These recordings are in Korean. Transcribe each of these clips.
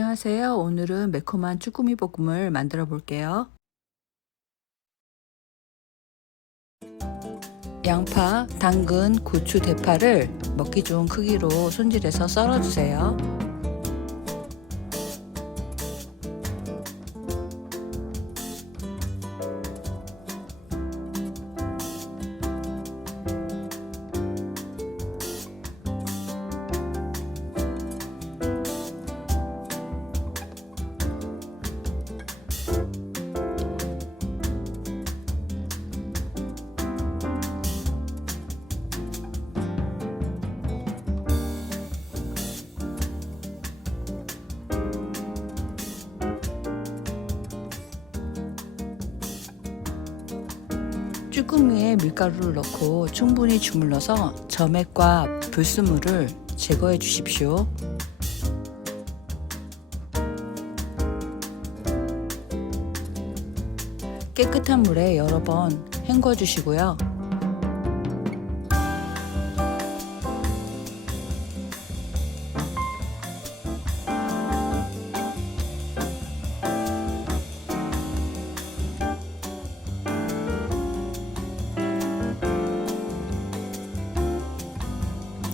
안녕하세요. 오늘은 매콤한 쭈꾸미 볶음을 만들어 볼게요. 양파, 당근, 고추, 대파를 먹기 좋은 크기로 손질해서 썰어 주세요. 쭈꾸미에 밀가루를 넣고 충분히 주물러서 점액과 불순물을 제거해 주십시오. 깨끗한 물에 여러 번 헹궈 주시고요.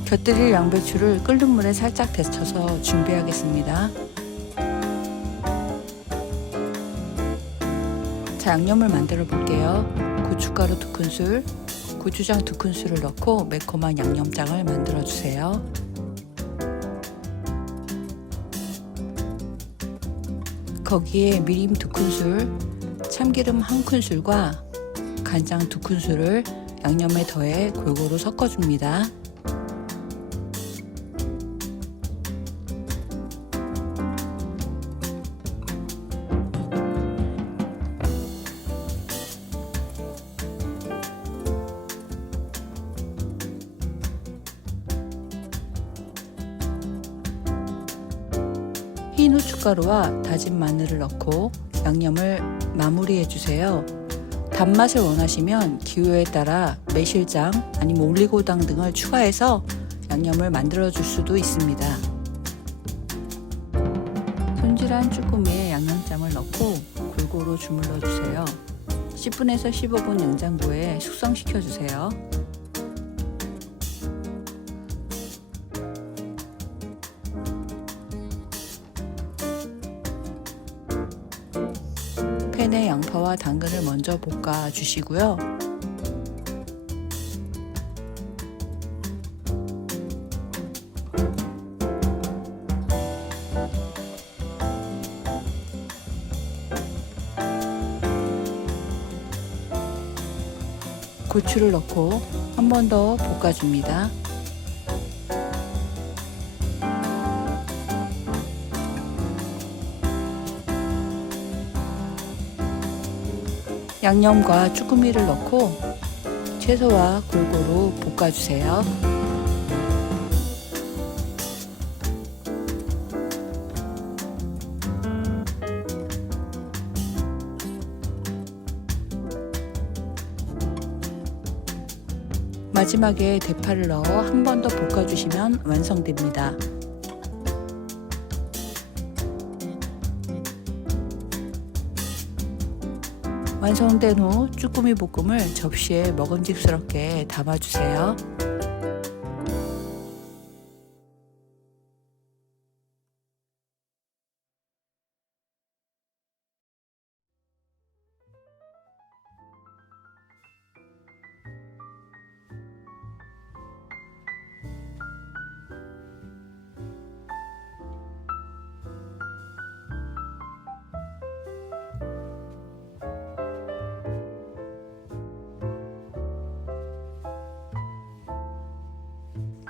곁들일 양배추를 끓는 물에 살짝 데쳐서 준비하겠습니다. 자, 양념을 만들어 볼게요. 고춧가루 2큰술, 고추장 2큰술을 넣고 매콤한 양념장을 만들어 주세요. 거기에 미림 2큰술, 참기름 1큰술과 간장 2큰술을 양념에 더해 골고루 섞어줍니다. 흰 후춧가루와 다진 마늘을 넣고 양념을 마무리해 주세요. 단맛을 원하시면 기호에 따라 매실장 아니면 올리고당 등을 추가해서 양념을 만들어 줄 수도 있습니다. 손질한 쭈꾸미에 양념장을 넣고 골고루 주물러 주세요. 10분에서 15분 냉장고에 숙성시켜 주세요. 팬에 양파와 당근을 먼저 볶아 주시고요. 고추를 넣고 한 번 더 볶아줍니다. 양념과 쭈꾸미를 넣고 채소와 골고루 볶아주세요. 마지막에 대파를 넣어 한 번 더 볶아주시면 완성됩니다. 완성된 후 쭈꾸미 볶음을 접시에 먹음직스럽게 담아주세요.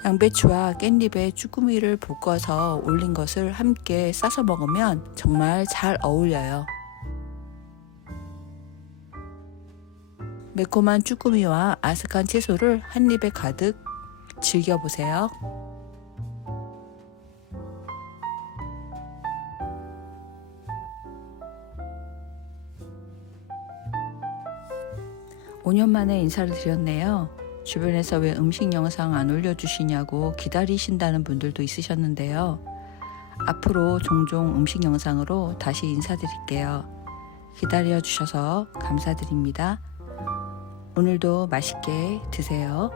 양배추와 깻잎에 쭈꾸미를 볶아서 올린 것을 함께 싸서 먹으면 정말 잘 어울려요. 매콤한 쭈꾸미와 아삭한 채소를 한 입에 가득 즐겨보세요. (5년) 만에 인사를 드렸네요. 주변에서 왜 음식 영상 안 올려주시냐고 기다리신다는 분들도 있으셨는데요. 앞으로 종종 음식 영상으로 다시 인사드릴게요. 기다려 주셔서 감사드립니다. 오늘도 맛있게 드세요.